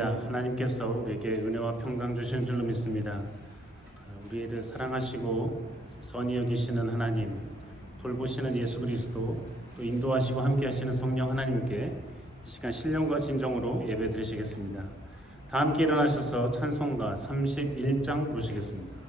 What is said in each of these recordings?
할렐루야. 하나님께서 우리에게 은혜와 평강 주시는 줄로 믿습니다. 우리를 사랑하시고 선히 여기시는 하나님, 돌보시는 예수 그리스도, 또 인도하시고 함께하시는 성령 하나님께 이 시간 신령과 진정으로 예배 드리시겠습니다. 다 함께 일어나셔서 찬송가 31장 부르시겠습니다.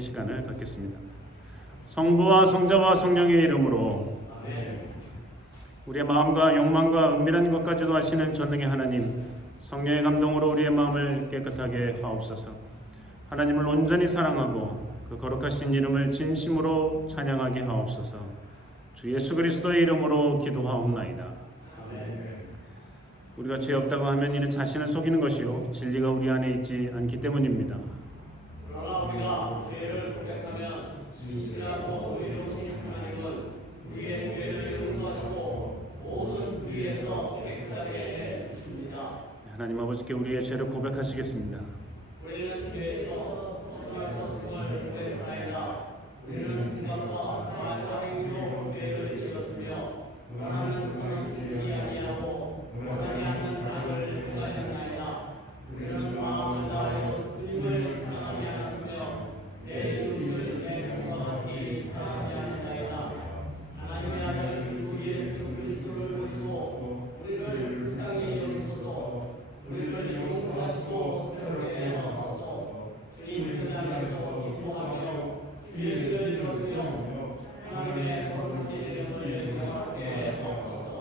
시간을 갖겠습니다. 성부와 성자와 성령의 이름으로 우리의 마음과 욕망과 은밀한 것까지도 아시는 전능의 하나님, 성령의 감동으로 우리의 마음을 깨끗하게 하옵소서. 하나님을 온전히 사랑하고 그 거룩하신 이름을 진심으로 찬양하게 하옵소서. 주 예수 그리스도의 이름으로 기도하옵나이다. 우리가 죄 없다고 하면 이는 자신을 속이는 것이요 진리가 우리 안에 있지 않기 때문입니다. 그러나 우리가 죄를 고백하면 진실하고 의로우신 하나님은 우리의 죄를 용서하시고 모든 불의에서 깨끗하게 해 주십니다. 하나님 아버지께 우리의 죄를 고백하시겠습니다. 우리는 죄에서 벗어날 수 없음을 고백하나이다. 우리는 생각과 말과 행위로 죄를 지었으며 원하는 선은 지지 아니하고 원하지 않는 악을 행하였나이다. 우리는 마음을 다하여 주님을 사랑하지 않았으며 내 이웃을 내 몸과 같이 사랑하지 않았나이다. 하나님의 아들 주 예수 그리스도를 보시고 우리를 불쌍히 여기소서. 우리를 용서하시고 새롭게 하소서. 주님 편안해서 기도하며 주의 길을 이루며 하나님의 거룩하신 이름을 영광하게 하옵소서.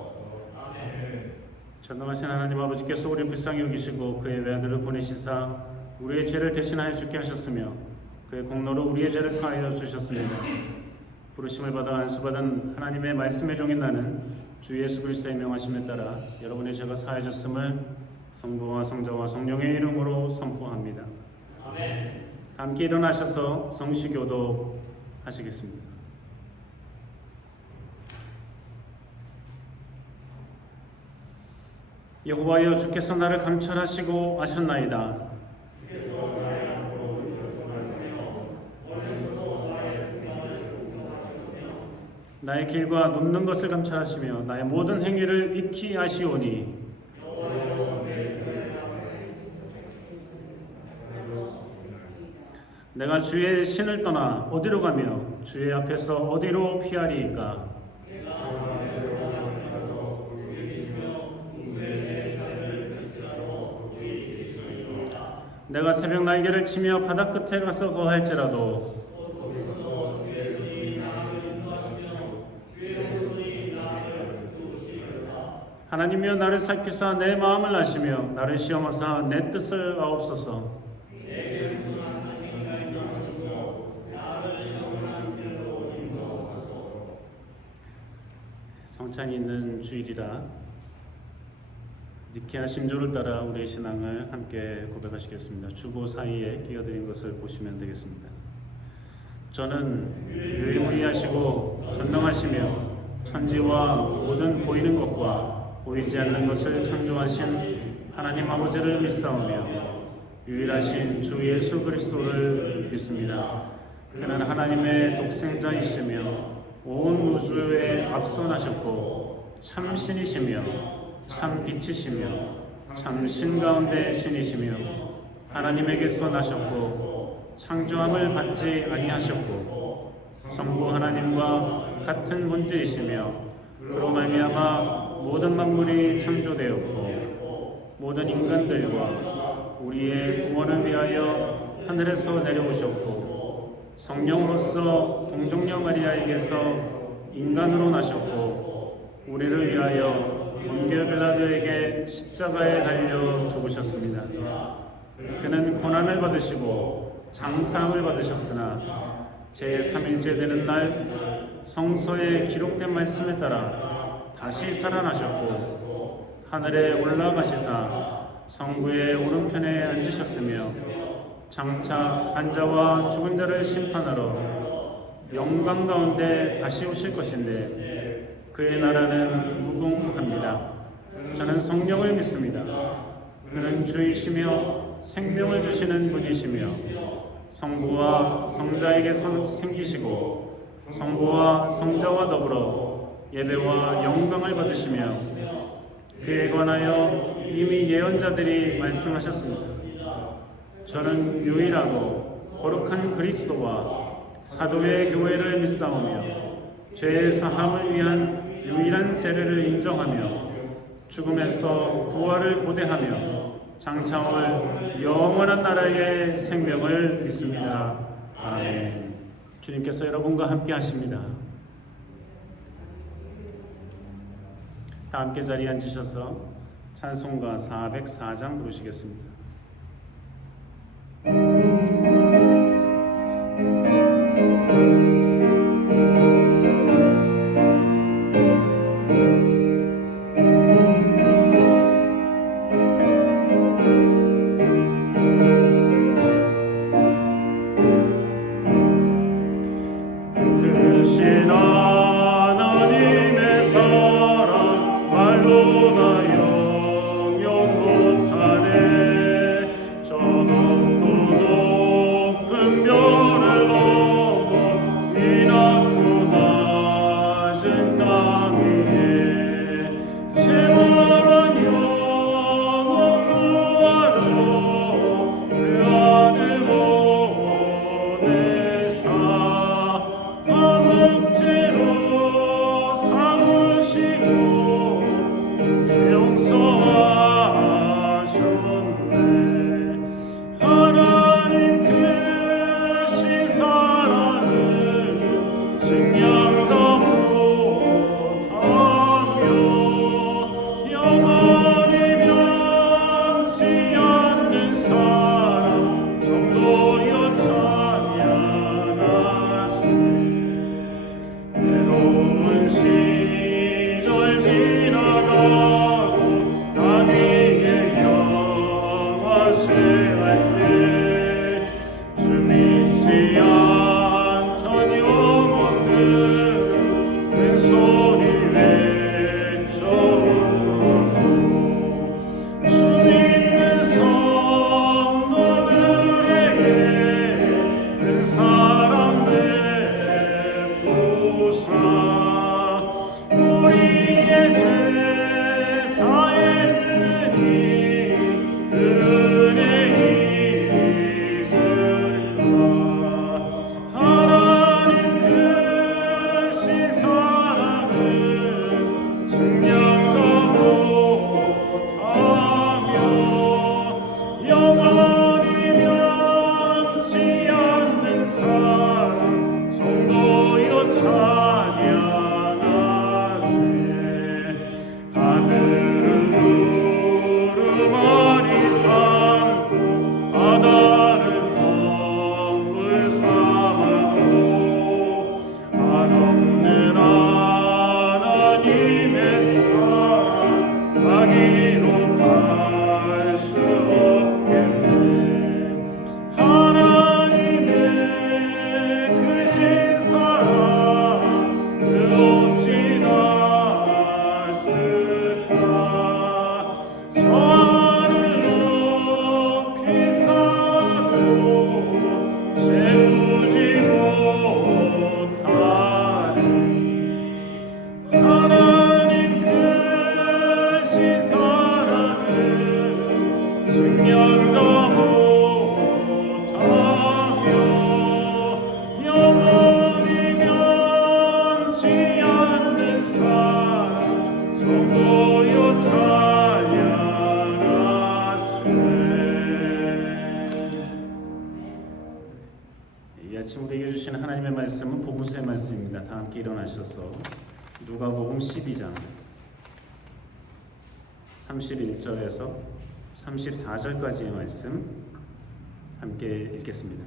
아멘. 전능하신 하나님 아버지께서 우리 불쌍히 여기시고 그의 외아들을 보내시사 우리의 죄를 대신하여 죽게 하셨으며 그의 공로로 우리의 죄를 사하여 주셨습니다. 부르심을 받아 안수받은 하나님의 말씀의 종인 나는 주 예수 그리스도의 명하심에 따라 여러분의 죄가 사해졌음을 성부와 성자와 성령의 이름으로 선포합니다. 아멘. 함께 일어나셔서 성시교도 하시겠습니다. 여호와여, 주께서 나를 감찰하시고 아셨나이다. 나의 길과 눕는 것을 감찰하시며 나의 모든 행위를 익히 아시오니 내가 주의 신을 떠나 어디로 가며 주의 앞에서 어디로 피하리이까. 내가 새벽 날개를 치며 바다 끝에 가서 거할지라도 하나님이여 나를 살피사 내 마음을 아시며 나를 시험하사 내 뜻을 아옵소서. 성찬이 있는 주일이라 니케아 신조를 따라 우리의 신앙을 함께 고백하시겠습니다. 주보 사이에 끼어드린 것을 보시면 되겠습니다. 저는 유일무이하시고 전능하시며 천지와 모든 보이는 것과 보이지 않는 것을 창조하신 하나님 아버지를 믿사오며 유일하신 주 예수 그리스도를 믿습니다. 그는 하나님의 독생자이시며 온 우주에 앞서 나셨고 참 신이시며 참 빛이시며 참 신 가운데 신이시며 하나님에게서 나셨고 창조함을 받지 아니하셨고 성부 하나님과 같은 본체이시며 그로 말미암아 모든 만물이 창조되었고 모든 인간들과 우리의 구원을 위하여 하늘에서 내려오셨고 성령으로서 동정녀 마리아에게서 인간으로 나셨고 우리를 위하여 본디오 빌라도에게 십자가에 달려 죽으셨습니다. 그는 고난을 받으시고 장사함을 받으셨으나 제3일째 되는 날 성서에 기록된 말씀에 따라 다시 살아나셨고 하늘에 올라가시사 성부의 오른편에 앉으셨으며 장차 산자와 죽은 자를 심판하러 영광 가운데 다시 오실 것인데 그의 나라는 무궁합니다. 저는 성령을 믿습니다. 그는 주이시며 생명을 주시는 분이시며 성부와 성자에게 생기시고 성부와 성자와 더불어 예배와 영광을 받으시며 그에 관하여 이미 예언자들이 말씀하셨습니다. 저는 유일하고 거룩한 그리스도와 사도의 교회를 믿사오며 죄 사함을 위한 유일한 세례를 인정하며 죽음에서 부활을 고대하며 장차 올 영원한 나라의 생명을 믿습니다. 아멘. 주님께서 여러분과 함께 하십니다. 다 함께 자리에 앉으셔서 찬송가 404장 부르시겠습니다. 영생 성도여 찬양하세. 이 아침 우리에게 주신 하나님의 말씀은 복음서의 말씀입니다. 다 함께 일어나셔서 누가복음 12장 31절에서 34절까지의 말씀 함께 읽겠습니다.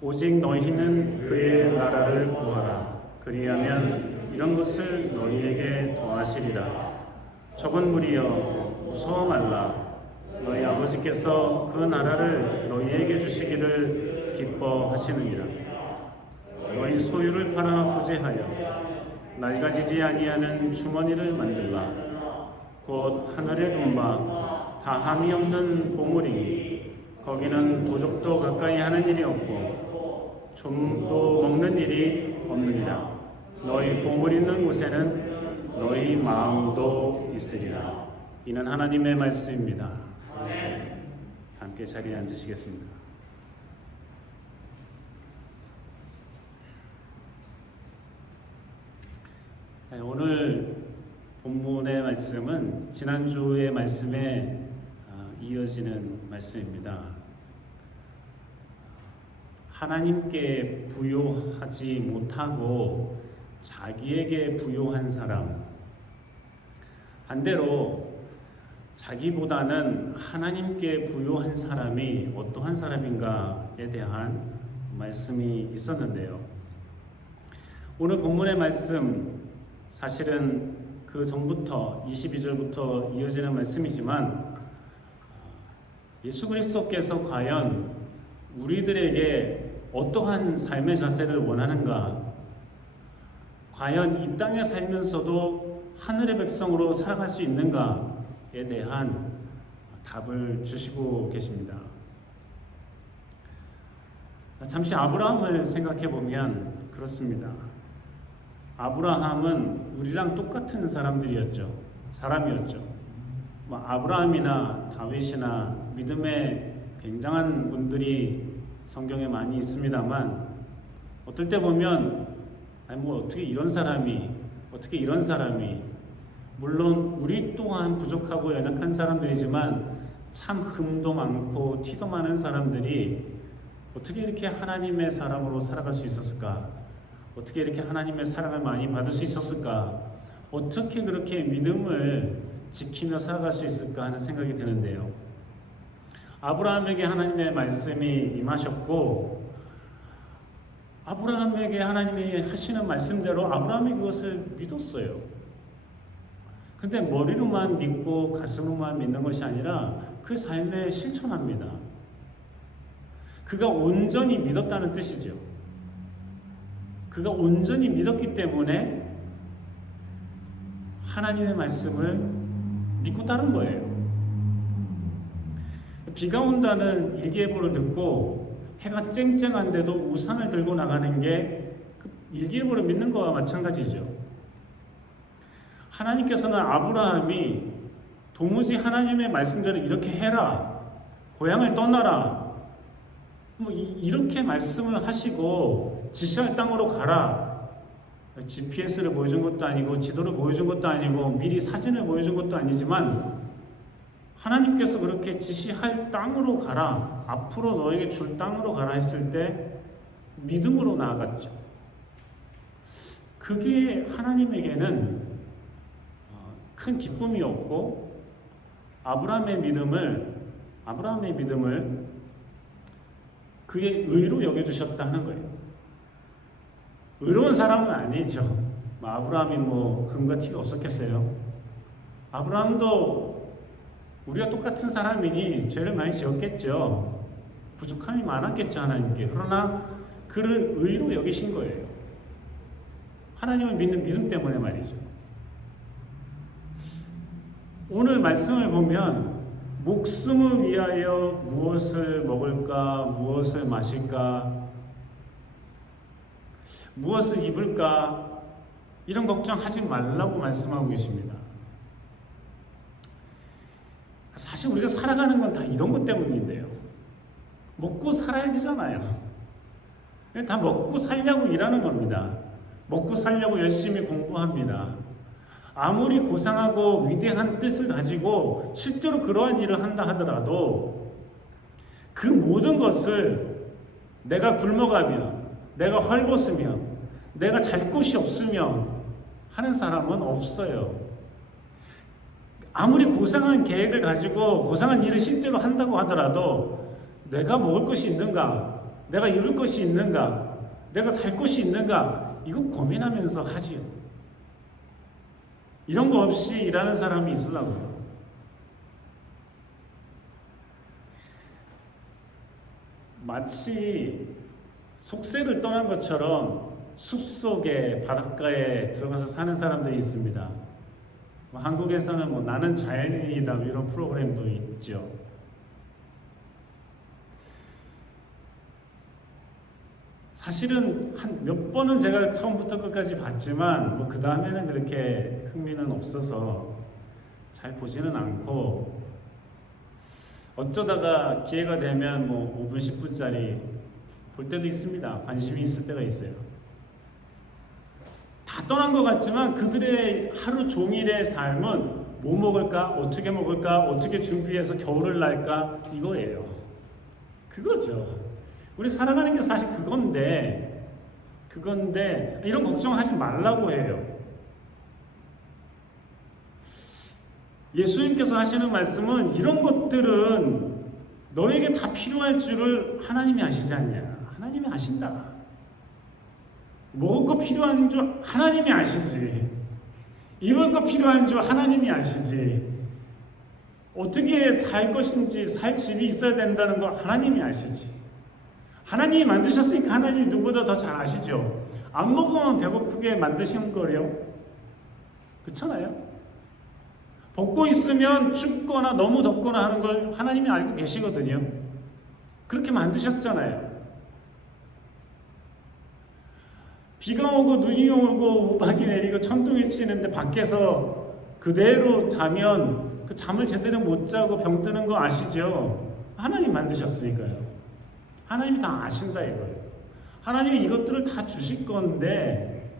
오직 너희는 그의 나라를 구하라. 그리하면 이런 것을 너희에게 더하시리라. 적은 무리여 무서워 말라. 너희 아버지께서 그 나라를 너희에게 주시기를 기뻐하시느니라. 너희 소유를 팔아 구제하여 낡아지지 아니하는 주머니를 만들라. 곧 하늘에 둔 바 다함이 없는 보물이니 거기는 도적도 가까이 하는 일이 없고 좀도 먹는 일이 없느니라. 너희 보물 있는 곳에는 너희 마음도 있으리라. 이는 하나님의 말씀입니다. 함께 자리에 앉으시겠습니다. 오늘 본문의 말씀은 지난주의 말씀에 이어지는 말씀입니다. 하나님께 부요하지 못하고 자기에게 부요한 사람, 반대로 자기보다는 하나님께 부요한 사람이 어떠한 사람인가에 대한 말씀이 있었는데요. 오늘 본문의 말씀, 사실은 그 전부터 22절부터 이어지는 말씀이지만 예수 그리스도께서 과연 우리들에게 어떠한 삶의 자세를 원하는가, 과연 이 땅에 살면서도 하늘의 백성으로 살아갈 수 있는가에 대한 답을 주시고 계십니다. 잠시 아브라함을 생각해 보면 그렇습니다. 아브라함은 우리랑 똑같은 사람이었죠. 아브라함이나 다윗이나 믿음의 굉장한 분들이 성경에 많이 있습니다만, 어떨 때 보면 어떻게 이런 사람이, 물론 우리 또한 부족하고 연약한 사람들이지만 참 흠도 많고 티도 많은 사람들이 어떻게 이렇게 하나님의 사람으로 살아갈 수 있었을까? 어떻게 이렇게 하나님의 사랑을 많이 받을 수 있었을까? 어떻게 그렇게 믿음을 지키며 살아갈 수 있을까 하는 생각이 드는데요. 아브라함에게 하나님의 말씀이 임하셨고, 아브라함에게 하나님이 하시는 말씀대로 아브라함이 그것을 믿었어요. 근데 머리로만 믿고 가슴으로만 믿는 것이 아니라 그 삶에 실천합니다. 그가 온전히 믿었다는 뜻이죠. 그가 온전히 믿었기 때문에 하나님의 말씀을 믿고 따른 거예요. 비가 온다는 일기예보를 듣고 해가 쨍쨍한데도 우산을 들고 나가는 게 그 일기예보를 믿는 거와 마찬가지죠. 하나님께서는 아브라함이 도무지 하나님의 말씀대로 이렇게 해라, 고향을 떠나라, 이렇게 말씀을 하시고 지시할 땅으로 가라, GPS를 보여준 것도 아니고 지도를 보여준 것도 아니고 미리 사진을 보여준 것도 아니지만 하나님께서 그렇게 지시할 땅으로 가라, 앞으로 너에게 줄 땅으로 가라 했을 때 믿음으로 나아갔죠. 그게 하나님에게는 큰 기쁨이었고, 아브라함의 믿음을 그의 의로 여겨주셨다 하는 거예요. 의로운 사람은 아니죠. 아브라함이 흠과 티가 없었겠어요? 아브라함도 우리가 똑같은 사람이니 죄를 많이 지었겠죠. 부족함이 많았겠죠, 하나님께. 그러나 그를 의로 여기신 거예요. 하나님을 믿는 믿음 때문에 말이죠. 오늘 말씀을 보면 목숨을 위하여 무엇을 먹을까, 무엇을 마실까, 무엇을 입을까, 이런 걱정하지 말라고 말씀하고 계십니다. 사실 우리가 살아가는 건 다 이런 것 때문인데요. 먹고 살아야 되잖아요. 다 먹고 살려고 일하는 겁니다. 먹고 살려고 열심히 공부합니다. 아무리 고상하고 위대한 뜻을 가지고 실제로 그러한 일을 한다 하더라도 그 모든 것을 내가 굶어가며 내가 헐벗으며 내가 잘 곳이 없으며 하는 사람은 없어요. 아무리 고상한 계획을 가지고 고상한 일을 실제로 한다고 하더라도 내가 먹을 것이 있는가, 내가 입을 것이 있는가, 내가 살 곳이 있는가, 이거 고민하면서 하지요. 이런 거 없이 일하는 사람이 있으려고요. 마치 속세를 떠난 것처럼 숲속에 바닷가에 들어가서 사는 사람들이 있습니다. 한국에서는 나는 자연인이다 이런 프로그램도 있죠. 사실은 한 몇 번은 제가 처음부터 끝까지 봤지만 그 다음에는 그렇게 흥미는 없어서 잘 보지는 않고 어쩌다가 기회가 되면 5분 10분짜리 볼 때도 있습니다. 관심이 있을 때가 있어요. 다 떠난 것 같지만 그들의 하루 종일의 삶은 뭐 먹을까, 어떻게 먹을까, 어떻게 준비해서 겨울을 날까 이거예요. 그거죠. 우리 살아가는 게 사실 그건데 이런 걱정하지 말라고 해요. 예수님께서 하시는 말씀은 이런 것들은 너에게 다 필요할 줄을 하나님이 아시지 않냐. 하나님이 아신다. 먹을 거 필요한 줄 하나님이 아시지. 입을 거 필요한 줄 하나님이 아시지. 어떻게 살 것인지 살 집이 있어야 된다는 거 하나님이 아시지. 하나님이 만드셨으니까 하나님이 누구보다 더 잘 아시죠. 안 먹으면 배고프게 만드신 거래요. 그렇잖아요. 벗고 있으면 춥거나 너무 덥거나 하는 걸 하나님이 알고 계시거든요. 그렇게 만드셨잖아요. 비가 오고 눈이 오고 우박이 내리고 천둥이 치는데 밖에서 그대로 자면 그 잠을 제대로 못 자고 병드는 거 아시죠? 하나님 만드셨으니까요. 하나님이 다 아신다 이거예요. 하나님이 이것들을 다 주실 건데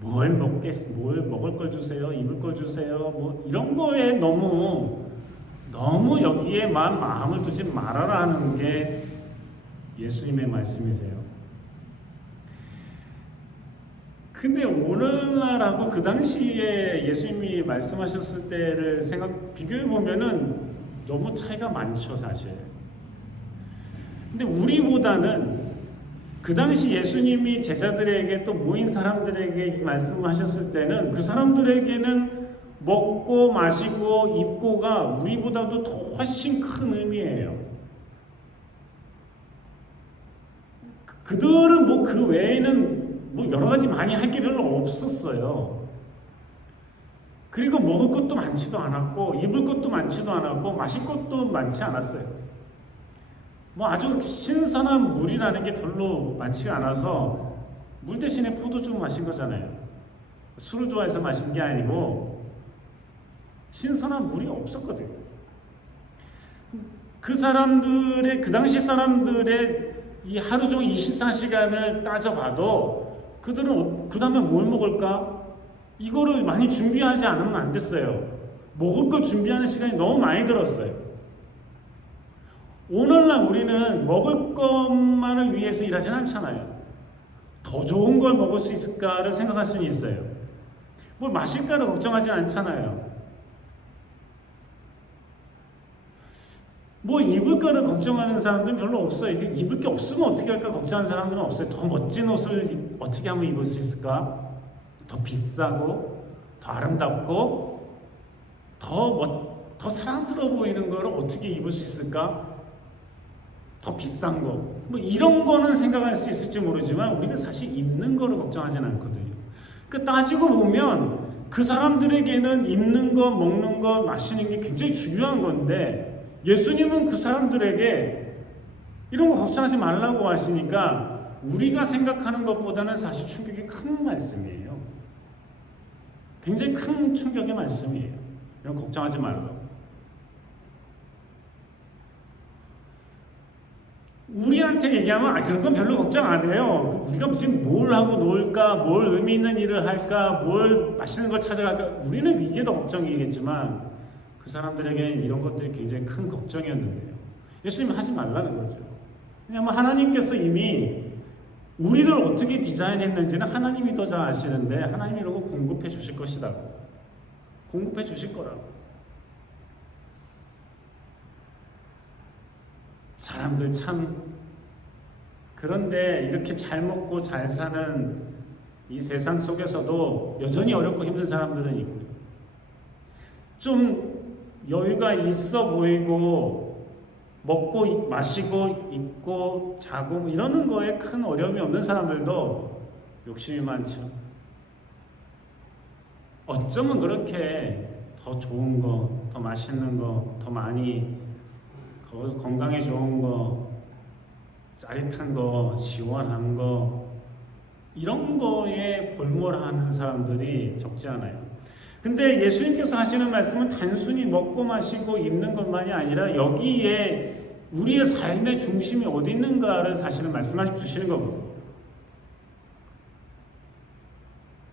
뭘 먹을 걸 주세요, 입을 걸 주세요, 이런 거에 너무 여기에만 마음을 두지 말아라는 게 예수님의 말씀이세요. 근데 오늘날하고 그 당시에 예수님이 말씀하셨을 때를 비교해 보면은 너무 차이가 많죠, 사실. 근데 우리보다는 그 당시 예수님이 제자들에게 또 모인 사람들에게 이 말씀을 하셨을 때는 그 사람들에게는 먹고 마시고 입고가 우리보다도 더 훨씬 큰 의미예요. 그들은 그 외에는 여러 가지 많이 할 게 별로 없었어요. 그리고 먹을 것도 많지도 않았고 입을 것도 많지도 않았고 마실 것도 많지 않았어요. 아주 신선한 물이라는 게 별로 많지가 않아서 물 대신에 포도주 마신 거잖아요. 술을 좋아해서 마신 게 아니고 신선한 물이 없었거든요. 그 당시 사람들의 이 하루 종일 24시간을 따져봐도 그들은 그 다음에 뭘 먹을까? 이거를 많이 준비하지 않으면 안 됐어요. 먹을 걸 준비하는 시간이 너무 많이 들었어요. 오늘날 우리는 먹을 것만을 위해서 일하진 않잖아요. 더 좋은 걸 먹을 수 있을까를 생각할 수는 있어요. 뭘 마실까를 걱정하지 않잖아요. 입을까를 걱정하는 사람들은 별로 없어요. 입을 게 없으면 어떻게 할까 걱정하는 사람들은 없어요. 더 멋진 옷을 어떻게 하면 입을 수 있을까? 더 비싸고 더 아름답고 더 사랑스러워 보이는 거를 어떻게 입을 수 있을까? 더 비싼 거 이런 거는 생각할 수 있을지 모르지만 우리가 사실 입는 거를 걱정하지는 않거든요. 따지고 보면 그 사람들에게는 입는 거, 먹는 거, 마시는 게 굉장히 중요한 건데 예수님은 그 사람들에게 이런 거 걱정하지 말라고 하시니까 우리가 생각하는 것보다는 사실 충격이 큰 말씀이에요. 굉장히 큰 충격의 말씀이에요. 이런 거 걱정하지 말라고. 우리한테 얘기하면 그런 건 별로 걱정 안 해요. 우리가 지금 뭘 하고 놀까, 뭘 의미 있는 일을 할까, 뭘 맛있는 걸 찾아갈까, 우리는 이게 더 걱정이겠지만 그 사람들에게는 이런 것들이 굉장히 큰 걱정이었는데요. 예수님은 하지 말라는 거죠. 왜냐하면 하나님께서 이미 우리를 어떻게 디자인했는지는 하나님이 더 잘 아시는데 하나님이 이런 거 공급해 주실 것이다. 공급해 주실 거라고. 사람들 참, 그런데 이렇게 잘 먹고 잘 사는 이 세상 속에서도 여전히 어렵고 힘든 사람들은 있고요. 좀 여유가 있어 보이고 먹고 마시고 입고 자고 이러는 거에 큰 어려움이 없는 사람들도 욕심이 많죠. 어쩌면 그렇게 더 좋은 거, 더 맛있는 거, 더 많이 건강에 좋은 거, 짜릿한 거, 시원한 거 이런 거에 골몰하는 사람들이 적지 않아요. 근데 예수님께서 하시는 말씀은 단순히 먹고 마시고 입는 것만이 아니라 여기에 우리의 삶의 중심이 어디 있는가를 사실은 말씀하시 주시는 거거든요.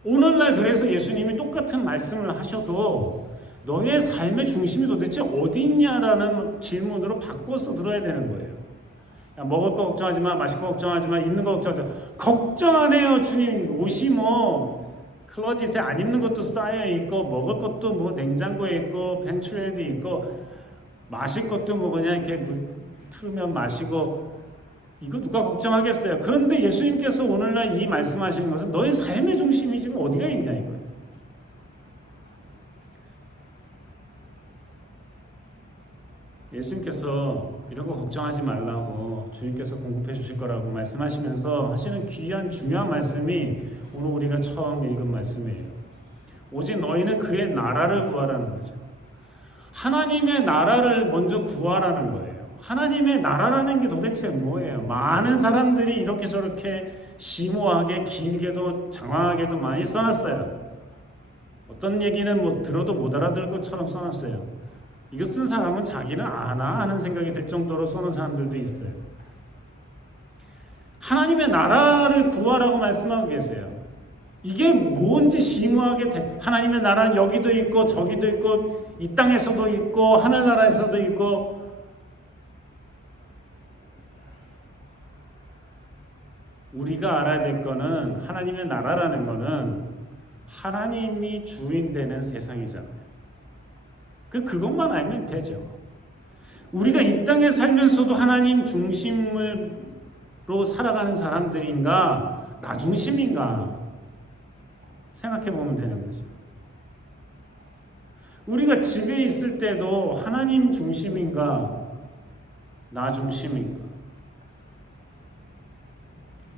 오늘날 그래서 예수님이 똑같은 말씀을 하셔도 너의 삶의 중심이 도대체 어디 있냐라는 질문으로 바꿔서 들어야 되는 거예요. 야, 먹을 거 걱정하지 마, 마실 거 걱정하지 마, 입는 거 걱정하지 마. 걱정 안 해요, 주님. 옷이 뭐 클로짓에 안 입는 것도 쌓여 있고, 먹을 것도 뭐 냉장고에 있고, 벤츄리에도 있고, 마실 것도 뭐 그냥 이렇게 틀면 마시고, 이거 누가 걱정하겠어요? 그런데 예수님께서 오늘날 이 말씀하시는 것은 너의 삶의 중심이 지금 어디가 있냐 이거예요. 예수님께서 이런 거 걱정하지 말라고 주님께서 공급해 주실 거라고 말씀하시면서 하시는 귀한 중요한 말씀이 오늘 우리가 처음 읽은 말씀이에요. 오직 너희는 그의 나라를 구하라는 거죠. 하나님의 나라를 먼저 구하라는 거예요. 하나님의 나라라는 게 도대체 뭐예요? 많은 사람들이 이렇게 저렇게 심오하게 길게도 장황하게도 많이 써놨어요. 어떤 얘기는 뭐 들어도 못 알아들 것처럼 써놨어요. 이거 쓴 사람은 자기는 아나 하는 생각이 들 정도로 써놓은 사람들도 있어요. 하나님의 나라를 구하라고 말씀하고 계세요. 이게 뭔지 심오하게 하나님의 나라는 여기도 있고 저기도 있고 이 땅에서도 있고 하늘나라에서도 있고 우리가 알아야 될 거는 하나님의 나라라는 거는 하나님이 주인 되는 세상이잖아요. 그것만 알면 되죠. 우리가 이 땅에 살면서도 하나님 중심으로 살아가는 사람들인가 나 중심인가 생각해 보면 되는 거죠. 우리가 집에 있을 때도 하나님 중심인가 나 중심인가.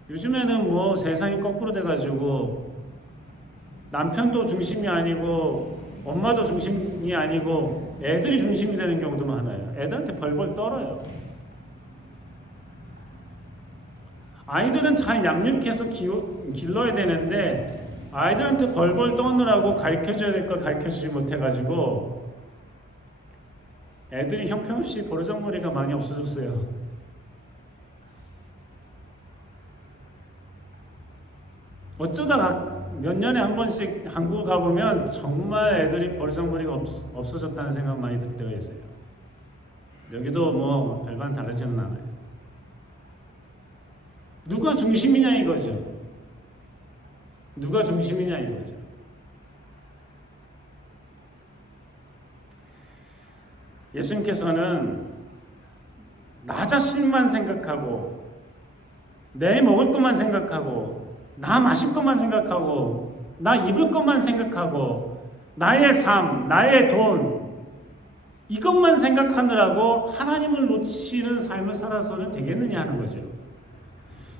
요즘에는 뭐 세상이 거꾸로 돼가지고 남편도 중심이 아니고 엄마도 중심이 아니고 애들이 중심이 되는 경우도 많아요. 애들한테 벌벌 떨어요. 아이들은 잘 양육해서 길러야 되는데 아이들한테 벌벌 떠느라고 가르쳐줘야 될 걸 가르쳐주지 못해가지고 애들이 형편없이 버르장머리가 많이 없어졌어요. 어쩌다가 몇 년에 한 번씩 한국 가보면 정말 애들이 버르장머리가 없어졌다는 생각 많이 들 때가 있어요. 여기도 뭐 별반 다르지는 않아요. 누가 중심이냐 이거죠. 누가 중심이냐 이거죠. 예수님께서는 나 자신만 생각하고 내 먹을 것만 생각하고 나 마실 것만 생각하고 나 입을 것만 생각하고 나의 삶, 나의 돈 이것만 생각하느라고 하나님을 놓치는 삶을 살아서는 되겠느냐 하는 거죠.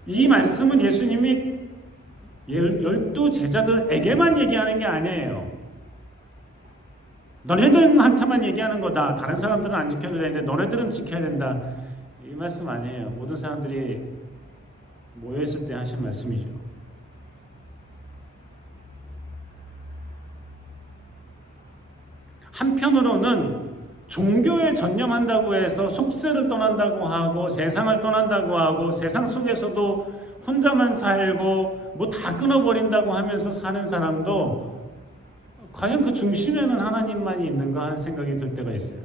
이 말씀은 예수님이 12 제자들에게만 얘기하는 게 아니에요. 너네들한테만 얘기하는 거다. 다른 사람들은 안 지켜도 되는데 너네들은 지켜야 된다. 이 말씀 아니에요. 모든 사람들이 모여있을 때 하신 말씀이죠. 한편으로는 종교에 전념한다고 해서 속세를 떠난다고 하고 세상을 떠난다고 하고 세상 속에서도 혼자만 살고 뭐 다 끊어버린다고 하면서 사는 사람도 과연 그 중심에는 하나님만이 있는가 하는 생각이 들 때가 있어요.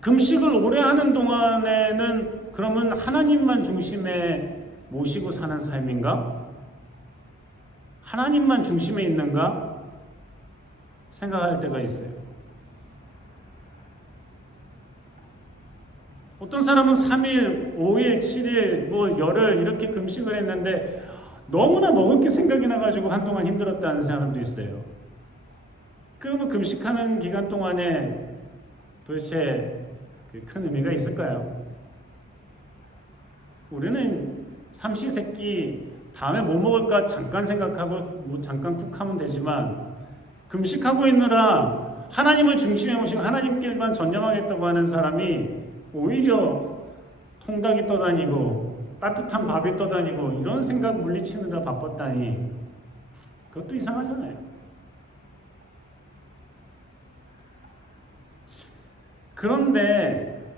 금식을 오래 하는 동안에는 그러면 하나님만 중심에 모시고 사는 삶인가? 하나님만 중심에 있는가? 생각할 때가 있어요. 어떤 사람은 3일, 5일, 7일, 뭐 열흘 이렇게 금식을 했는데 너무나 먹을 게 생각이 나가지고 한동안 힘들었다는 사람도 있어요. 그러면 금식하는 기간 동안에 도대체 큰 의미가 있을까요? 우리는 삼시세끼 다음에 뭐 먹을까 잠깐 생각하고 뭐 잠깐 쿡 하면 되지만 금식하고 있느라 하나님을 중심에 모시고 하나님께만 전념하겠다고 하는 사람이 오히려 통닭이 떠다니고 따뜻한 밥이 떠다니고 이런 생각 물리치느라 바빴다니 그것도 이상하잖아요. 그런데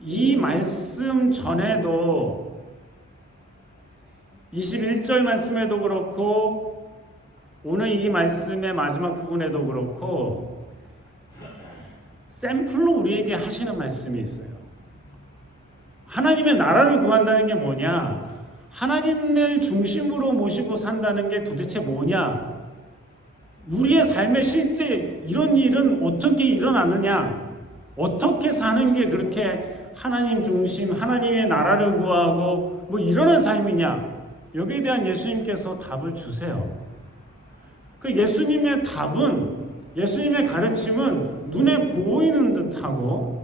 이 말씀 전에도 21절 말씀에도 그렇고 오늘 이 말씀의 마지막 부분에도 그렇고 샘플로 우리에게 하시는 말씀이 있어요. 하나님의 나라를 구한다는 게 뭐냐? 하나님을 중심으로 모시고 산다는 게 도대체 뭐냐? 우리의 삶에 실제 이런 일은 어떻게 일어나느냐? 어떻게 사는 게 그렇게 하나님 중심, 하나님의 나라를 구하고 뭐 이러는 삶이냐? 여기에 대한 예수님께서 답을 주세요. 그 예수님의 답은, 예수님의 가르침은 눈에 보이는 듯하고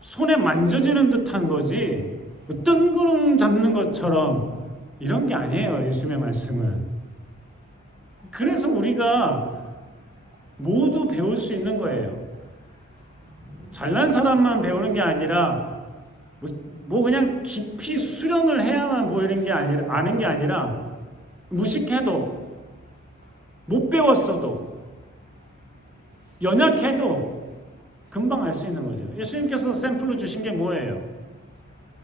손에 만져지는 듯한 거지 뜬구름 잡는 것처럼 이런 게 아니에요. 예수님의 말씀은. 그래서 우리가 모두 배울 수 있는 거예요. 잘난 사람만 배우는 게 아니라 뭐 그냥 깊이 수련을 해야만 보이는 게 아니라, 아는 게 아니라 무식해도 못 배웠어도 연약해도 금방 알 수 있는 거죠. 예수님께서 샘플로 주신 게 뭐예요?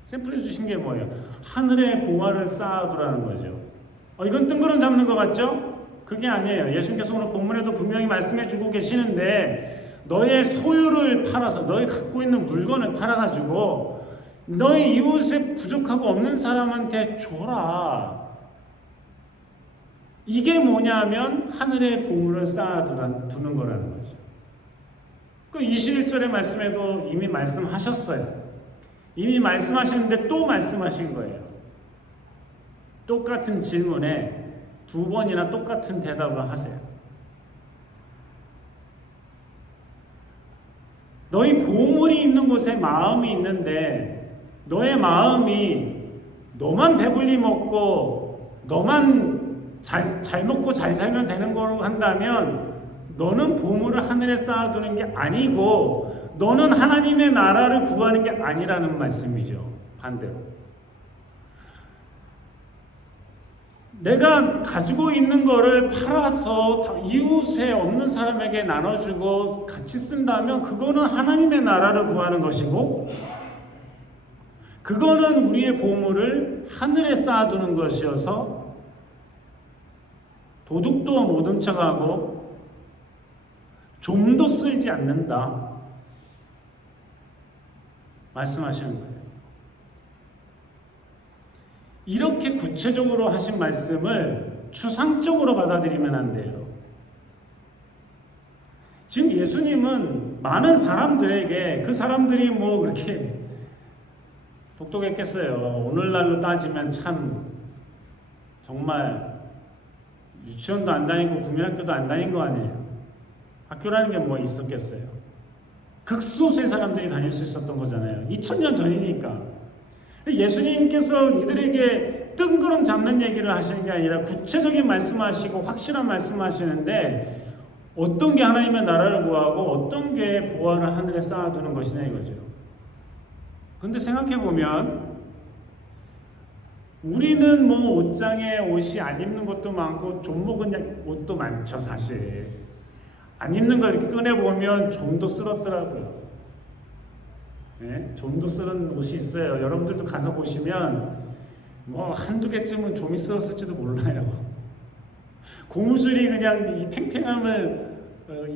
샘플로 주신 게 뭐예요? 하늘에 보화를 쌓아두라는 거죠. 이건 뜬구름 잡는 것 같죠? 그게 아니에요. 예수님께서 오늘 본문에도 분명히 말씀해 주고 계시는데 너의 소유를 팔아서 너희 갖고 있는 물건을 팔아가지고 너희 이웃에 부족하고 없는 사람한테 줘라. 이게 뭐냐면 하늘의 보물을 쌓아두는 거라는 거죠. 그 21절의 말씀에도 이미 말씀하셨어요. 이미 말씀하셨는데 또 말씀하신 거예요. 똑같은 질문에 두 번이나 똑같은 대답을 하세요. 너희 보물이 있는 곳에 마음이 있는데 너의 마음이 너만 배불리 먹고 너만 잘 먹고 잘 살면 되는 거로 한다면 너는 보물을 하늘에 쌓아두는 게 아니고 너는 하나님의 나라를 구하는 게 아니라는 말씀이죠. 반대로. 내가 가지고 있는 거를 팔아서 이웃에 없는 사람에게 나눠주고 같이 쓴다면 그거는 하나님의 나라를 구하는 것이고 그거는 우리의 보물을 하늘에 쌓아두는 것이어서 도둑도 못 훔쳐가고 좀도 쓸지 않는다 말씀하시는 거예요. 이렇게 구체적으로 하신 말씀을 추상적으로 받아들이면 안 돼요. 지금 예수님은 많은 사람들에게 그 사람들이 뭐 그렇게 똑똑했겠어요. 오늘날로 따지면 참 정말 유치원도 안 다니고 국민학교도 안 다닌 거 아니에요. 학교라는 게 뭐 있었겠어요. 극소수의 사람들이 다닐 수 있었던 거잖아요. 2000년 전이니까. 예수님께서 이들에게 뜬구름 잡는 얘기를 하시는 게 아니라 구체적인 말씀하시고 확실한 말씀하시는데 어떤 게 하나님의 나라를 구하고 어떤 게 보화를 하늘에 쌓아두는 것이냐 이거죠. 근데 생각해보면 우리는 뭐 옷장에 옷이 안 입는 것도 많고 좀 먹은 옷도 많죠 사실. 안 입는 거 이렇게 꺼내보면 좀 더 쓸었더라고요. 네? 좀 더 쓸은 옷이 있어요. 여러분들도 가서 보시면 뭐 한두 개쯤은 좀이 쓸었을지도 몰라요. 고무줄이 그냥 이 팽팽함을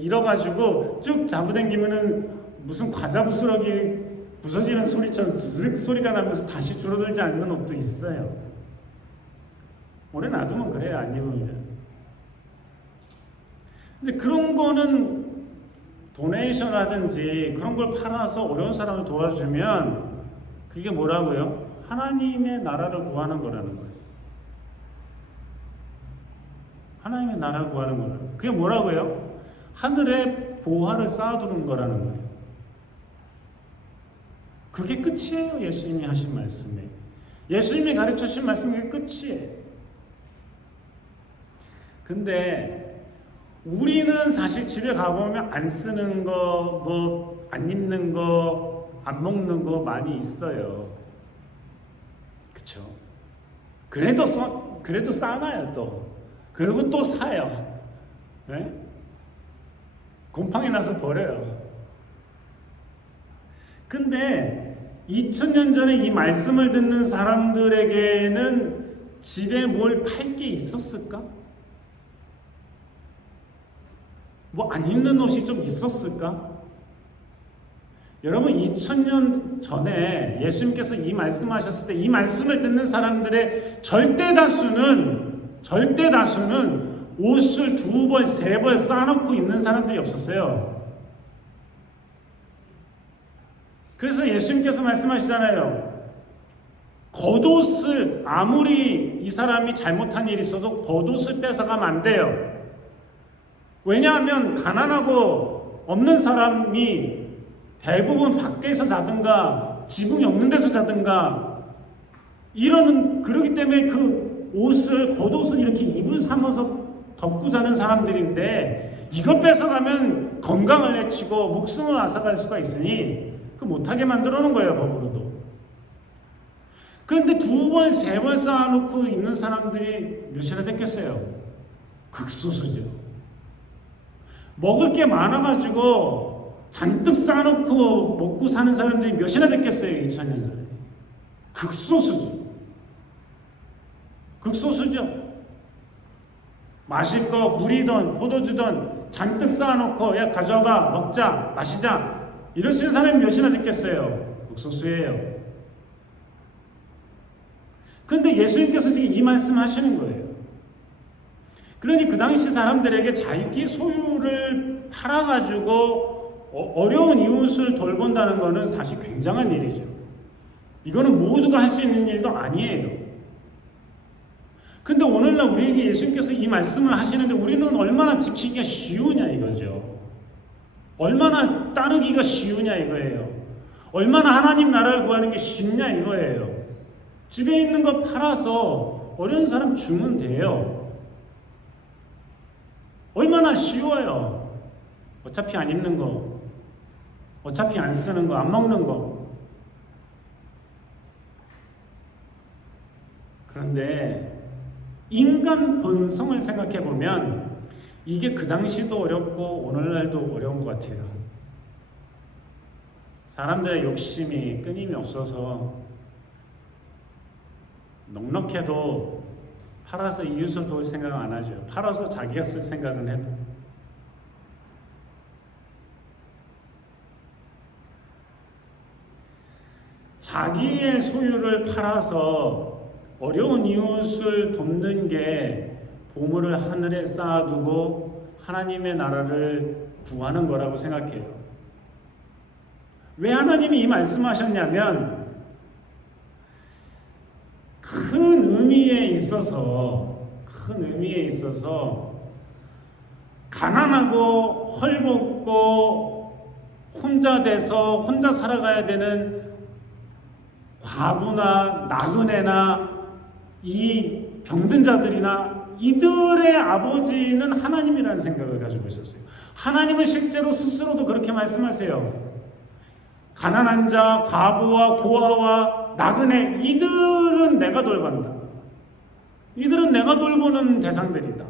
잃어가지고 쭉 잡아당기면은 무슨 과자 부스러기 부서지는 소리처럼 즈익 소리가 나면서 다시 줄어들지 않는 옷도 있어요. 오래 놔두면 그래요. 안 입으면. 근데 그런 거는 도네이션 하든지 그런 걸 팔아서 어려운 사람을 도와주면 그게 뭐라고요? 하나님의 나라를 구하는 거라는 거예요. 하나님의 나라를 구하는 거라는 거예요. 그게 뭐라고요? 하늘에 보화를 쌓아두는 거라는 거예요. 그게 끝이에요. 예수님이 하신 말씀이. 예수님이 가르쳐주신 말씀이 그게 끝이에요. 근데 우리는 사실 집에 가보면 안 쓰는 거, 뭐 안 입는 거, 안 먹는 거 많이 있어요. 그쵸? 그래도 싸나요 또. 그리고 또 사요. 네? 곰팡이 나서 버려요. 근데 2000년 전에 이 말씀을 듣는 사람들에게는 집에 뭘 팔 게 있었을까? 뭐 안 입는 옷이 좀 있었을까? 여러분 2000년 전에 예수님께서 이 말씀하셨을 때 이 말씀을 듣는 사람들의 절대 다수는 옷을 2벌, 3벌 쌓아놓고 입는 사람들이 없었어요. 그래서 예수님께서 말씀하시잖아요. 겉옷을 아무리 이 사람이 잘못한 일이 있어도 겉옷을 뺏어가면 안 돼요. 왜냐하면 가난하고 없는 사람이 대부분 밖에서 자든가 지붕이 없는 데서 자든가 그러기 때문에 그 옷을 겉옷을 이렇게 이불 삼아서 덮고 자는 사람들인데 이것 뺏어가면 건강을 해치고 목숨을 앗아갈 수가 있으니 그 못하게 만들어 놓은 거예요. 법으로도. 그런데 2번, 3번 쌓아놓고 있는 사람들이 몇이나 됐겠어요? 극소수죠. 먹을 게 많아가지고 잔뜩 쌓아놓고 먹고 사는 사람들이 몇이나 됐겠어요? 2000년 전에. 극소수죠. 마실 거 물이든 포도주든 잔뜩 쌓아놓고 야 가져와봐 먹자 마시자 이럴 수 있는 사람이 몇이나 됐겠어요? 극소수예요. 그런데 예수님께서 지금 이 말씀 하시는 거예요. 그러니 그 당시 사람들에게 자기 소유를 팔아가지고 어려운 이웃을 돌본다는 것은 사실 굉장한 일이죠. 이거는 모두가 할 수 있는 일도 아니에요. 근데 오늘날 우리에게 예수님께서 이 말씀을 하시는데 우리는 얼마나 지키기가 쉬우냐 이거죠. 얼마나 따르기가 쉬우냐 이거예요. 얼마나 하나님 나라를 구하는 게 쉽냐 이거예요. 집에 있는 거 팔아서 어려운 사람 주면 돼요. 얼마나 쉬워요. 어차피 안 입는 거, 어차피 안 쓰는 거, 안 먹는 거. 그런데 인간 본성을 생각해 보면 이게 그 당시도 어렵고 오늘날도 어려운 것 같아요. 사람들의 욕심이 끊임이 없어서 넉넉해도 팔아서 이웃을 도울 생각 안 하죠. 팔아서 자기가 쓸 생각은 해도. 자기의 소유를 팔아서 어려운 이웃을 돕는 게 보물을 하늘에 쌓아두고 하나님의 나라를 구하는 거라고 생각해요. 왜 하나님이 이 말씀하셨냐면 큰 의미에 있어서 가난하고 헐벗고 혼자 돼서 혼자 살아가야 되는 과부나 나그네나 이 병든 자들이나 이들의 아버지는 하나님이라는 생각을 가지고 있었어요. 하나님은 실제로 스스로도 그렇게 말씀하세요. 가난한 자, 과부와 고아와 나그네 이들은 내가 돌본다. 이들은 내가 돌보는 대상들이다.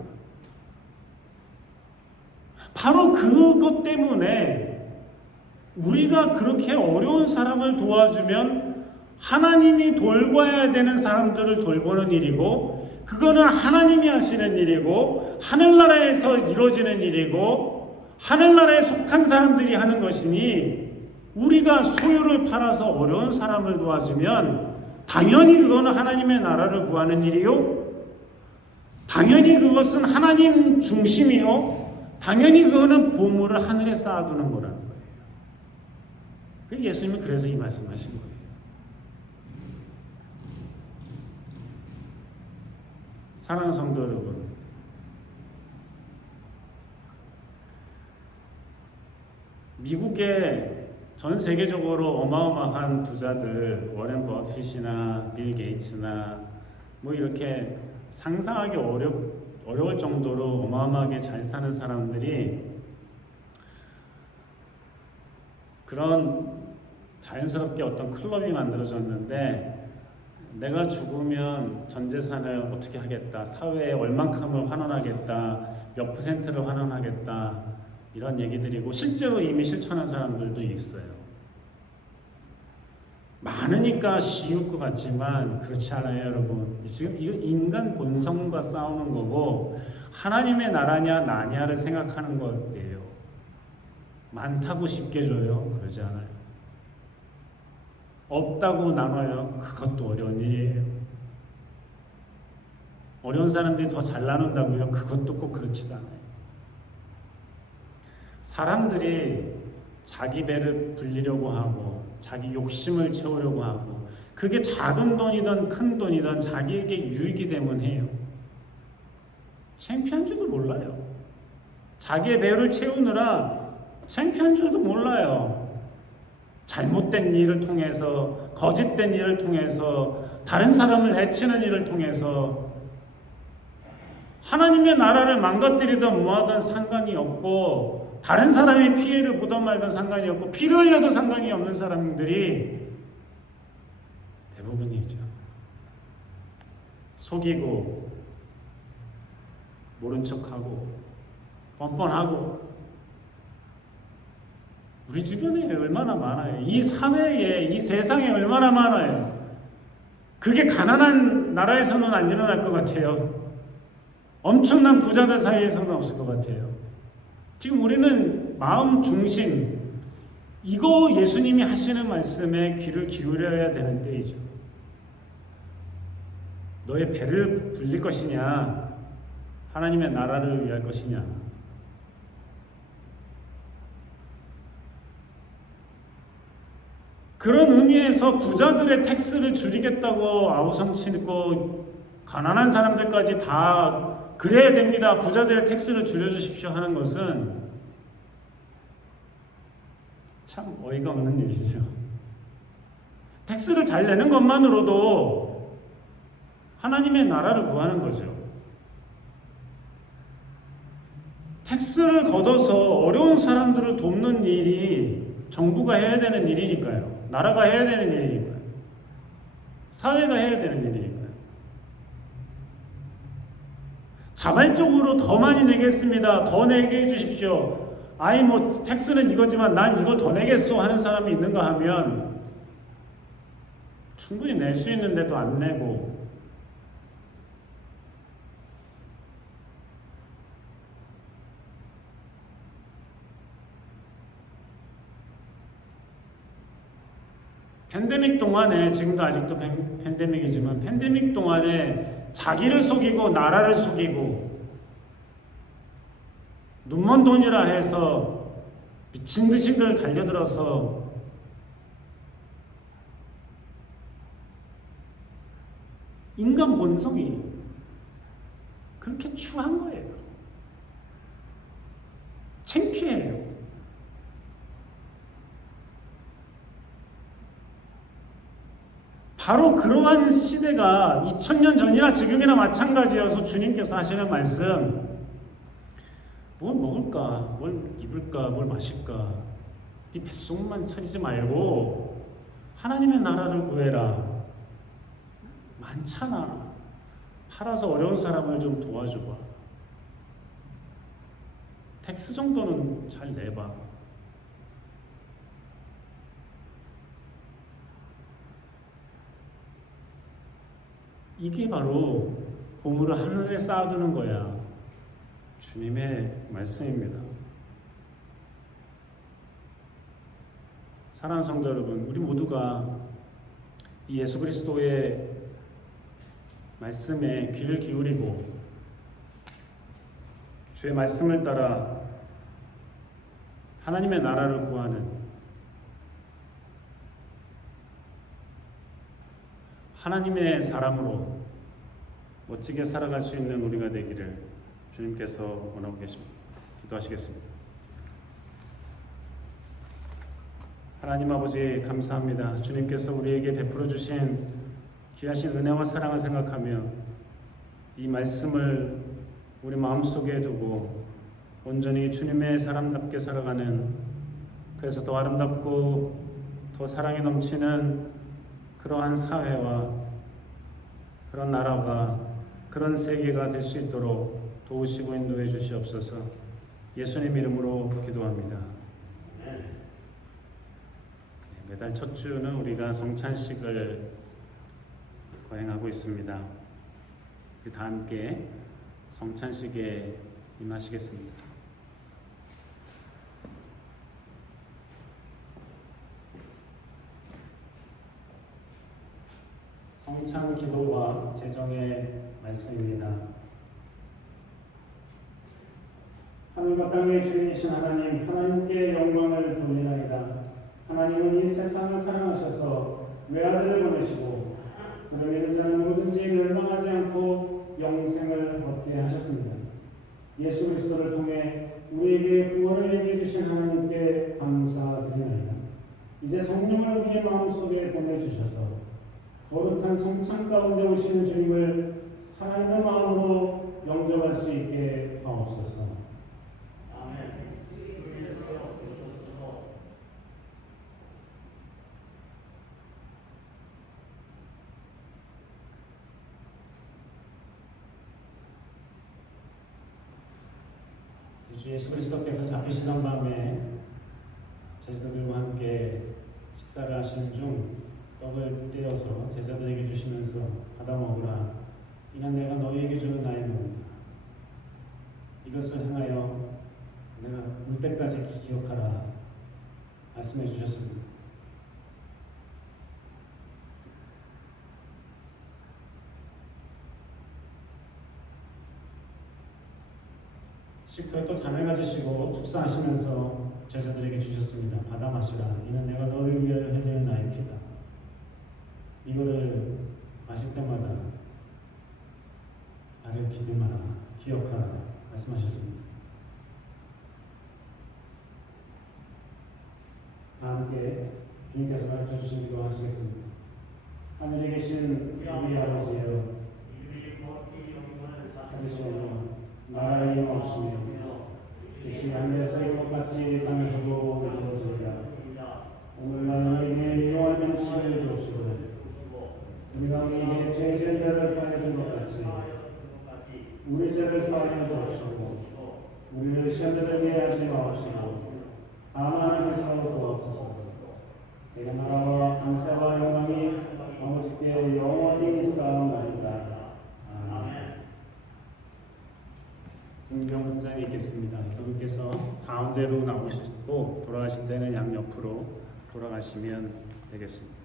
바로 그것 때문에 우리가 그렇게 어려운 사람을 도와주면 하나님이 돌봐야 되는 사람들을 돌보는 일이고, 그거는 하나님이 하시는 일이고, 하늘나라에서 이루어지는 일이고, 하늘나라에 속한 사람들이 하는 것이니, 우리가 소유를 팔아서 어려운 사람을 도와주면 당연히 그거는 하나님의 나라를 구하는 일이요, 당연히 그것은 하나님 중심이요, 당연히 그거는 보물을 하늘에 쌓아두는 거라는 거예요. 예수님은 그래서 이 말씀하신 거예요. 사랑하는 성도 여러분, 미국의 전 세계적으로 어마어마한 부자들, 워렌 버핏이나 빌 게이츠나 뭐 이렇게 상상하기 어려울 정도로 어마어마하게 잘 사는 사람들이 그런 자연스럽게 어떤 클럽이 만들어졌는데, 내가 죽으면 전 재산을 어떻게 하겠다, 사회에 얼만큼을 환원하겠다, 몇 %를 환원하겠다, 이런 얘기들이고 실제로 이미 실천한 사람들도 있어요. 많으니까 쉬울 것 같지만 그렇지 않아요, 여러분. 지금 이거 인간 본성과 싸우는 거고, 하나님의 나라냐 나냐를 생각하는 거예요. 많다고 쉽게 줘요? 그러지 않아요. 없다고 나눠요? 그것도 어려운 일이에요. 어려운 사람들이 더 잘 나눈다고요? 그것도 꼭 그렇지도 않아요. 사람들이 자기 배를 불리려고 하고 자기 욕심을 채우려고 하고, 그게 작은 돈이든 큰 돈이든 자기에게 유익이 되면 해요. 창피한 줄도 몰라요. 자기의 배를 채우느라 창피한 줄도 몰라요. 잘못된 일을 통해서, 거짓된 일을 통해서, 다른 사람을 해치는 일을 통해서 하나님의 나라를 망가뜨리든 뭐하든 상관이 없고, 다른 사람이 피해를 보던 말든 상관이 없고, 피를 흘려도 상관이 없는 사람들이 대부분이죠. 속이고 모른 척하고 뻔뻔하고, 우리 주변에 얼마나 많아요. 이 사회에, 이 세상에 얼마나 많아요. 그게 가난한 나라에서는 안 일어날 것 같아요. 엄청난 부자들 사이에서는 없을 것 같아요. 지금 우리는 마음 중심, 이거 예수님이 하시는 말씀에 귀를 기울여야 되는 때이죠. 너의 배를 불릴 것이냐, 하나님의 나라를 위할 것이냐. 그런 의미에서 부자들의 텍스를 줄이겠다고 아우성치고 가난한 사람들까지 다 그래야 됩니다, 부자들의 텍스를 줄여주십시오 하는 것은 참 어이가 없는 일이죠. 텍스를 잘 내는 것만으로도 하나님의 나라를 구하는 거죠. 텍스를 걷어서 어려운 사람들을 돕는 일이 정부가 해야 되는 일이니까요. 나라가 해야 되는 일이니까요. 사회가 해야 되는 일이니까요. 자발적으로 더 많이 내겠습니다, 더 내게 해주십시오, 아이 뭐 텍스는 이거지만 난 이거 더 내겠소 하는 사람이 있는가 하면 충분히 낼 수 있는데도 안 내고, 팬데믹 동안에, 지금도 아직도 팬데믹이지만 팬데믹 동안에 자기를 속이고 나라를 속이고 눈먼 돈이라 해서 미친 듯이들 달려들어서 인간 본성이 그렇게 추한 거예요. 창피해요. 바로 그러한 시대가 2000년 전이나 지금이나 마찬가지여서 주님께서 하시는 말씀, 뭘 먹을까, 뭘 입을까, 뭘 마실까, 네 뱃속만 차리지 말고 하나님의 나라를 구해라. 많잖아. 팔아서 어려운 사람을 좀 도와줘봐. 텍스 정도는 잘 내봐. 이게 바로 보물을 하늘에 쌓아두는 거야. 주님의 말씀입니다. 사랑하는 성도 여러분, 우리 모두가 이 예수 그리스도의 말씀에 귀를 기울이고 주의 말씀을 따라 하나님의 나라를 구하는 하나님의 사람으로 멋지게 살아갈 수 있는 우리가 되기를 주님께서 원하고 계십니다. 기도하시겠습니다. 하나님 아버지 감사합니다. 주님께서 우리에게 베풀어 주신 귀하신 은혜와 사랑을 생각하며 이 말씀을 우리 마음속에 두고 온전히 주님의 사람답게 살아가는, 그래서 더 아름답고 더 사랑이 넘치는 그러한 사회와 그런 나라가, 그런 세계가 될 수 있도록 도우시고 인도해 주시옵소서. 예수님 이름으로 기도합니다. 매달 첫 주는 우리가 성찬식을 거행하고 있습니다. 다 함께 성찬식에 임하시겠습니다. 성찬 기도와 제정의 말씀입니다. 하늘과 땅의 주인이신 하나님, 하나님께 영광을 돌리나이다. 하나님은 이 세상을 사랑하셔서 외아들을 보내시고 그를 믿는 자는 누구든지 멸망하지 않고 영생을 얻게 하셨습니다. 예수 그리스도를 통해 우리에게 구원을 얘기해 주신 하나님께 감사드리나이다. 이제 성령을 우리의 마음속에 보내주셔서 거룩한 성찬 가운데 오시는 주님을 살아있는 마음으로 영접할 수 있게 하옵소서. 아멘. 주 예수 그리스도께서 잡히시던 밤에 제자들과 함께 식사를 하시는 중 떡을 떼어서 제자들에게 주시면서 받아 먹으라. 이는 내가 너희에게 주는 나의 몸이다. 이것을 행하여 내가 올 때까지 기억하라 말씀해 주셨습니다. 식후에 또 잔을 가지시고 축사하시면서 제자들에게 주셨습니다. 받아 마시라. 이는 내가 너희를 위하여 흘리는 나의 피다. 이거를 마실 때마다 나를 기념하라, 기억하라 말씀하셨습니다. 다 함께 주님께서 가르쳐 주신 기도 하시겠습니다. 하늘에 계신 우리 아버지여, 하시오며 나라의 임하옵시며 계신 하늘에서 이것 같이 땅에서도 이루어지리라. 오늘날 너희에게 일용할 양식을 주옵시고 우리가 우리에게 죄 지은 자를 사하여 준 것 같이 우리 죄를 사하여 주옵시고 우리를 시험에 들게 하지 마옵시고 다만 하나님께서 도와주소서. 내가 나라와 권세와 영광이 아버지께 영원히 있사옵나이다. 아멘. 공경장에 있겠습니다. 여러분께서 가운데로 나오시고 돌아가실 때는 양옆으로 돌아가시면 되겠습니다.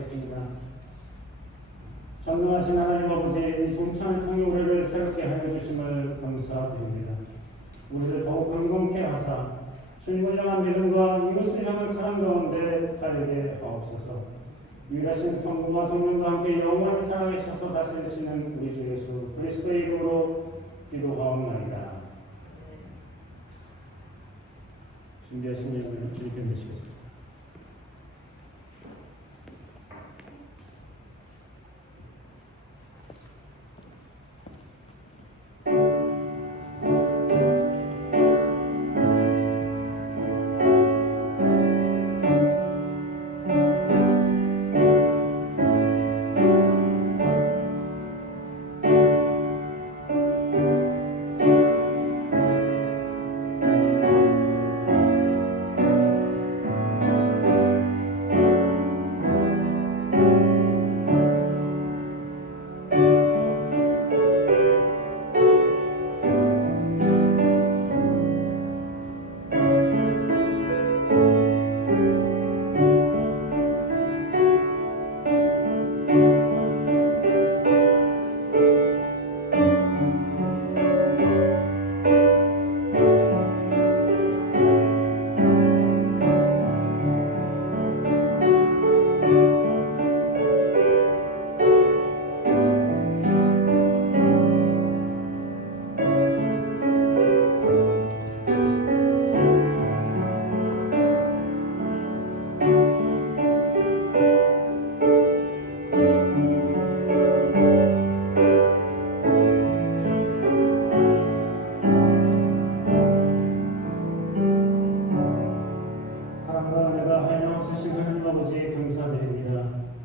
기도하시겠습니다. 전능하신 하나님 아버지, 이 성찬을 통해 우리를 새롭게 하여 주심을 감사드립니다. 우리를 더욱 강건케 하사 주님을 향한 믿음과 이웃을 향한 사랑 가운데 살게 하옵소서. 유일하신 성부와 성령과 함께 영원히 살아계셔서 다스리시는 우리 주 예수 그리스도의 이름으로 기도하옵나이다. 준비하신 예물을 주님께 드리시겠습니다.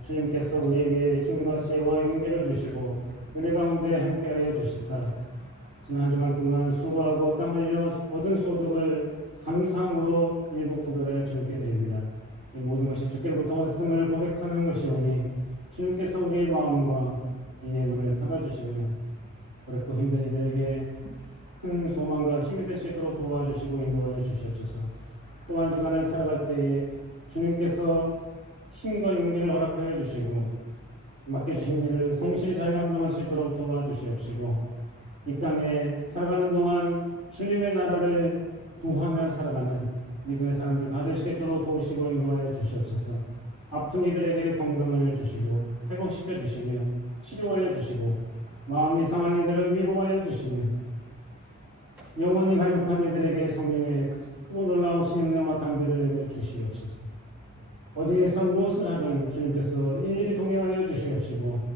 주님께서 우리에게 힘과 지혜와 용기를 주시고 은혜 가운데 함께하여 주시사 지난 주간 동안 수고하고 땀 흘려 얻은 소득을 감사함으로 일복구별하여 주님께 드립니다. 이 모든 것이 주께로부터 왔음을 고백하는 것이오니 주님께서 우리의 마음과 이 예물을 받아주시며 어렵고 힘든 이들에게 큰 소망과 힘이 되시도록 도와주시고 인도하여 주시옵소서. 또한 주간을 살아갈 때에 주님께서 힘과 용기를 허락하여 주시고 맡겨주신 일을 성실히 잘 감당할 수 있도록 도와주시옵시고 이 땅에 살아가는 동안 주님의 나라를 구하며 살아가는 믿음의 사람들 다 될 수 있도록 도우시고 인도하여 주시옵소서. 아픈 이들에게 건강을 주시고 회복시켜 주시며 치료하여 주시고 마음이 상한 이들을 위로하여 주시며 영원히 갈급한 이들에게 성령의 놀라우신 은혜와 담대를 주시옵소서. 어디에서 무엇을 하든 주님께서 일일이 동행하여 주시옵시고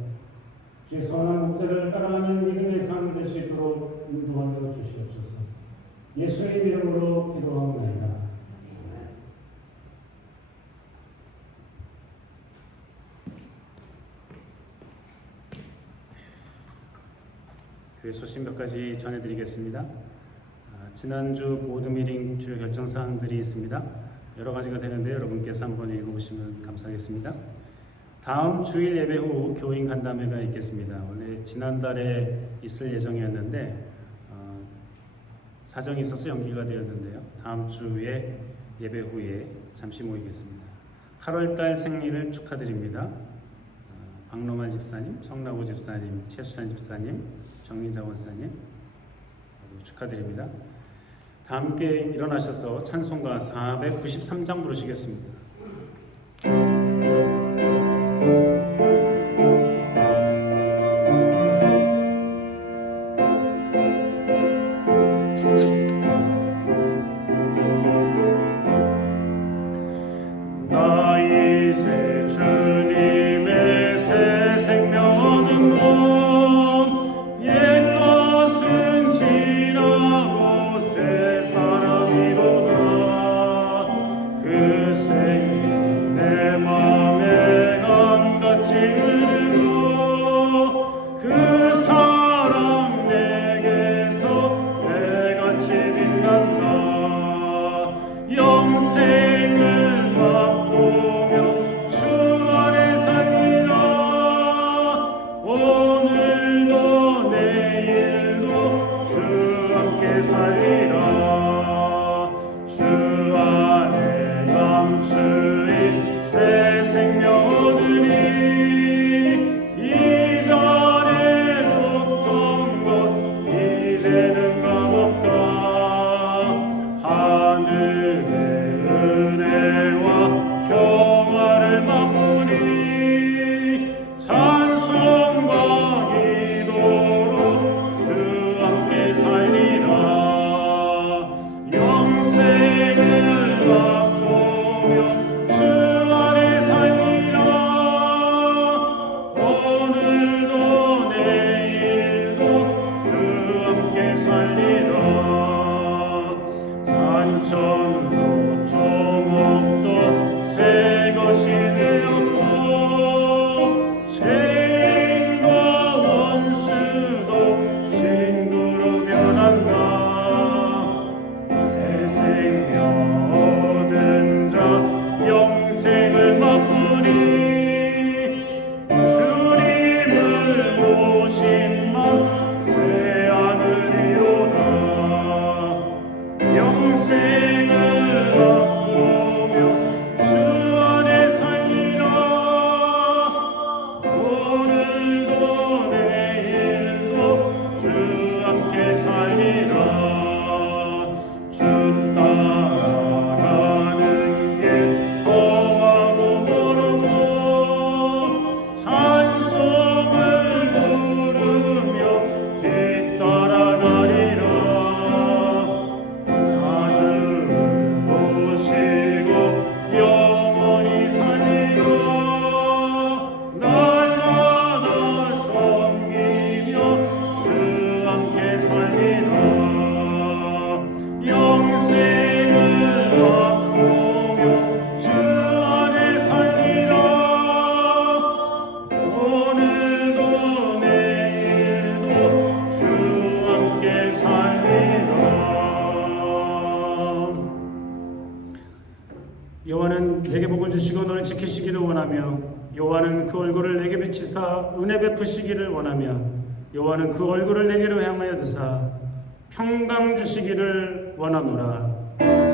주의 선한 목자를 따라가는 믿음의 삶이 될 수 있도록 인도하여 주시옵소서. 예수의 이름으로 기도하옵나이다. 교회 소식 몇 가지 전해드리겠습니다. 지난주 보드미팅 주요 결정사항들이 있습니다. 여러 가지가 되는데 여러분께서 한번 읽어보시면 감사하겠습니다. 다음 주일 예배 후 교인 간담회가 있겠습니다. 원래 지난달에 있을 예정이었는데 사정이 있어서 연기가 되었는데요. 다음 주에 예배 후에 잠시 모이겠습니다. 8월달 생일을 축하드립니다. 박로만 집사님, 성나고 집사님, 최수찬 집사님, 정민자 원사님 축하드립니다. 다 함께 일어나셔서 찬송가 493장 부르시겠습니다. 나 이제 주님의 새 생명 얻은 몸 옛것은 지나고 새 사람이로다 그 생명 내 지키시기를 원하며 여호와는 그 얼굴을 내게 비치사 은혜 베푸시기를 원하며 여호와는 그 얼굴을 내게로 향하여 드사 평강 주시기를 원하노라.